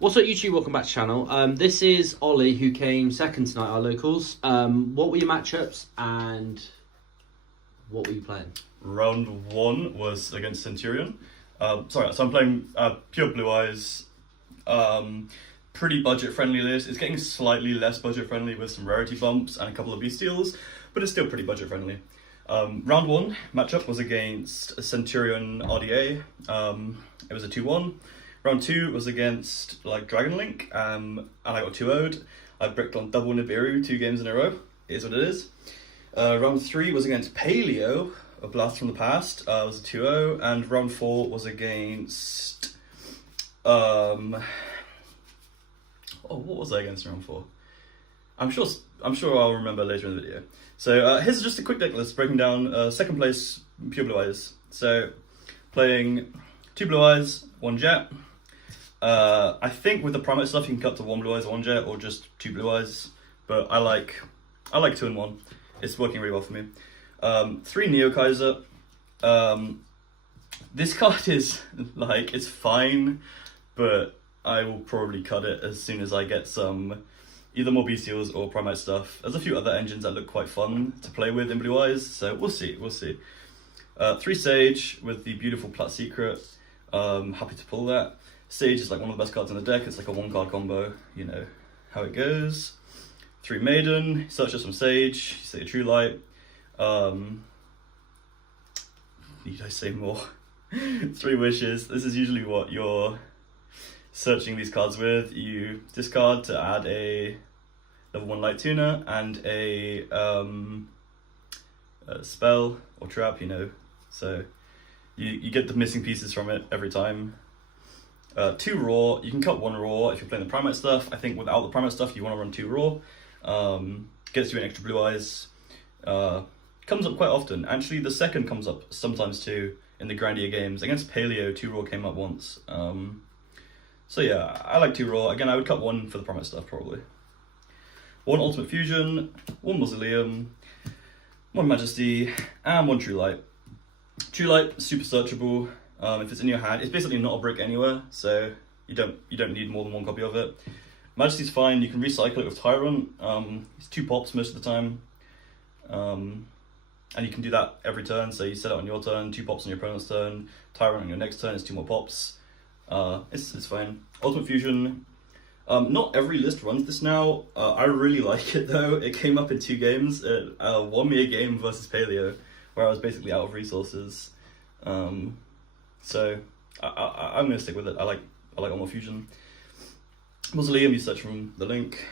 What's up, YouTube? Welcome back to the channel. This is Ollie, who came second tonight, our locals. What were your matchups and what were you playing? Round one was against Centurion. So I'm playing pure Blue Eyes. Pretty budget-friendly list. It's getting slightly less budget-friendly with some rarity bumps and a couple of bestials, but it's still pretty budget-friendly. Round one matchup was against Centurion RDA. It was a 2-1. Round two was against Dragon Link, and I got 2-0'd. I bricked on double Nibiru 2 games in a row. It is what it is. Round three was against Paleo, a blast from the past. It was a 2-0, and round four was against what was I against in round four? I'm sure I'll remember later in the video. So here's just a quick deck list breaking down second place pure Blue Eyes. So playing 2 Blue Eyes, 1 Jet. I think with the Primate stuff you can cut to 1 Blue Eyes, 1 Jet, or just 2 Blue Eyes. But I like 2 and 1. It's working really well for me. 3 Neo Kaiser. This card is it's fine, but I will probably cut it as soon as I get some either more bestials or Primate stuff. There's a few other engines that look quite fun to play with in Blue Eyes, so we'll see. 3 Sage with the beautiful Plat Secret. Happy to pull that. Sage is one of the best cards in the deck. It's a 1-card combo. You know how it goes. 3 Maiden. Search for some Sage. You say a True Light. Need I say more? 3 Wishes. This is usually what you're searching these cards with. You discard to add a level 1 Light Tuner and a spell or trap, So you get the missing pieces from it every time. 2 Raw. You can cut 1 Raw if you're playing the Primate stuff. I think without the Primate stuff, you want to run 2 Raw. Gets you an extra Blue Eyes. Comes up quite often. Actually, the second comes up sometimes too in the Grandia games. Against Paleo, 2 Raw came up once. So yeah, I like 2 Raw. Again, I would cut 1 for the Primate stuff probably. 1 Ultimate Fusion, 1 Mausoleum, 1 Majesty, and 1 True Light. True Light, super searchable. If it's in your hand, it's basically not a brick anywhere, so you don't need more than 1 copy of it. Majesty's fine. You can recycle it with Tyrant. It's 2 pops most of the time, and you can do that every turn. So you set it on your turn, 2 pops on your opponent's turn, Tyrant on your next turn is 2 more pops. It's fine. Ultimate Fusion. Not every list runs this now. I really like it though. It came up in 2 games. It won me a game versus Paleo, where I was basically out of resources. So I'm gonna stick with it. I like Ultimate Fusion. Mausoleum, you search from the link.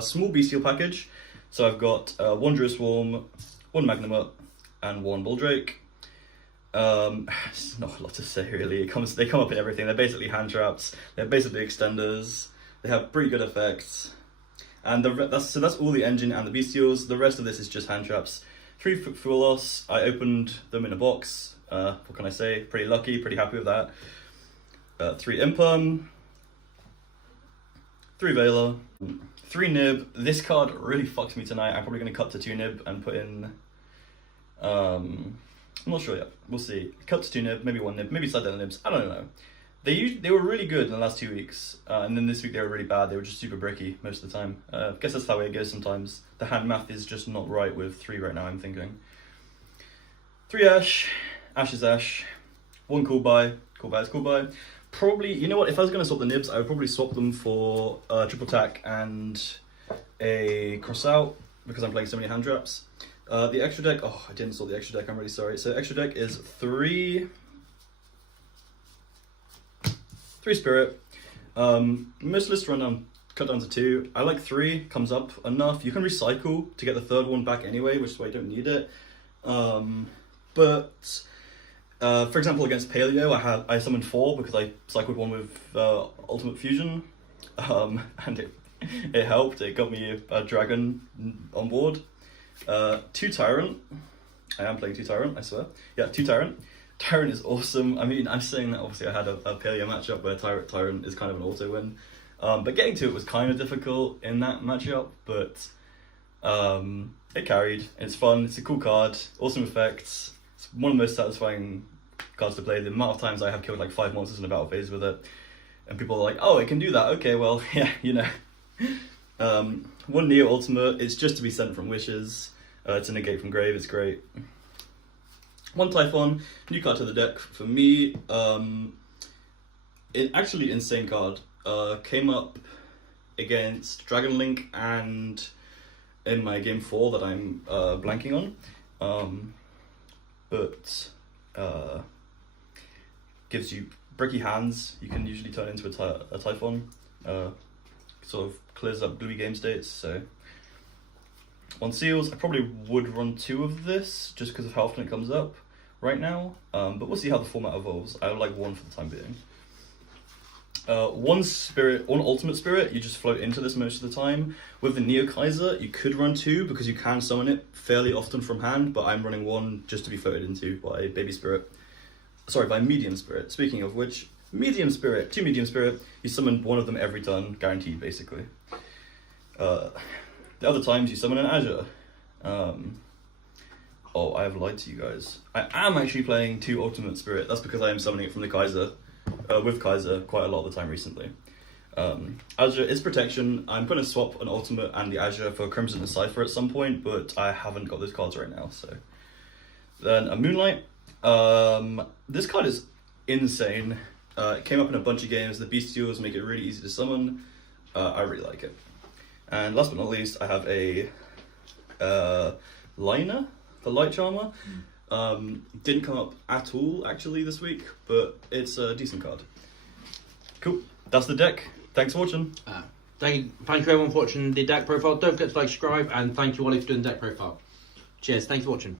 Small bestial package. So I've got 1 Drew Swarm, 1 Magnamut, and 1 Bulldrake. It's not a lot to say really. They come up in everything. They're basically hand traps. They're basically extenders. They have pretty good effects. And that's all the engine and the bestials. The rest of this is just hand traps. 3 Fuel Loss. I opened them in a box. What can I say? Pretty lucky, pretty happy with that. 3 Imperm, 3 Veiler, 3 Nib. This card really fucks me tonight. I'm probably going to cut to 2 Nib and put in... I'm not sure yet. We'll see. Cut to 2 Nib, maybe 1 Nib, maybe slide down the Nibs. I don't know. They were really good in the last 2 weeks, and then this week they were really bad. They were just super bricky most of the time. I guess that's how it goes sometimes. The hand math is just not right with 3 right now, I'm thinking. 3 Ash. Ash is Ash. 1 Cool Buy. Cool Buy is Cool Buy. Probably, you know what, if I was going to swap the Nibs, I would probably swap them for Triple Tack and a Cross Out, because I'm playing so many hand traps. The extra deck, I didn't sort the extra deck, I'm really sorry. So extra deck is 3 Spirit. Most lists cut down to 2. I like 3, comes up enough. You can recycle to get the 3rd one back anyway, which is why I don't need it. But for example, against Paleo, I summoned 4 because I cycled 1 with Ultimate Fusion, and it helped. It got me a dragon on board. 2 Tyrant. I am playing 2 Tyrant, I swear. Yeah, 2 Tyrant. Tyrant is awesome. I mean, I'm saying that obviously I had a Paleo matchup where Tyrant is kind of an auto win, but getting to it was kind of difficult in that matchup. But it carried. It's fun. It's a cool card. Awesome effects. It's one of the most satisfying cards to play. The amount of times I have killed 5 monsters in a battle phase with it And people are like, oh, it can do that. Okay, well, yeah, you know. One Neo Ultimate, it's just to be sent from wishes. To negate from grave, it's great. One Typhon, new card to the deck. For me, it actually insane card. Came up against Dragon Link and in my game 4 that I'm blanking on. But gives you bricky hands. You can usually turn into a Typhon. Sort of clears up gluey game states. So on seals, I probably would run 2 of this just because of how often it comes up right now. But we'll see how the format evolves. I would like 1 for the time being. One ultimate spirit, you just float into this most of the time. With the Neo Kaiser, you could run 2 because you can summon it fairly often from hand, but I'm running 1 just to be floated into by Baby Spirit. Sorry, by Medium Spirit. Speaking of which, Medium Spirit, 2 Medium Spirit, you summon 1 of them every turn, guaranteed basically. The other times you summon an Azure. Oh, I have lied to you guys. I am actually playing 2 Ultimate Spirit. That's because I am summoning it from the Kaiser. With Kaiser quite a lot of the time recently. Azure is protection. I'm going to swap an Ultimate and the Azure for Crimson and Cypher at some point, but I haven't got those cards right now. So then a Moonlight. This card is insane. It came up in a bunch of games. The Bestials make it really easy to summon. I really like it. And last but not least, I have a Liner, the Light Charmer. Didn't come up at all actually this week, but it's a decent card. Cool. That's the deck. Thanks for watching. Thank you everyone for watching the deck profile. Don't forget to like, subscribe, and thank you Ollie for doing the deck profile. Cheers. Thanks for watching.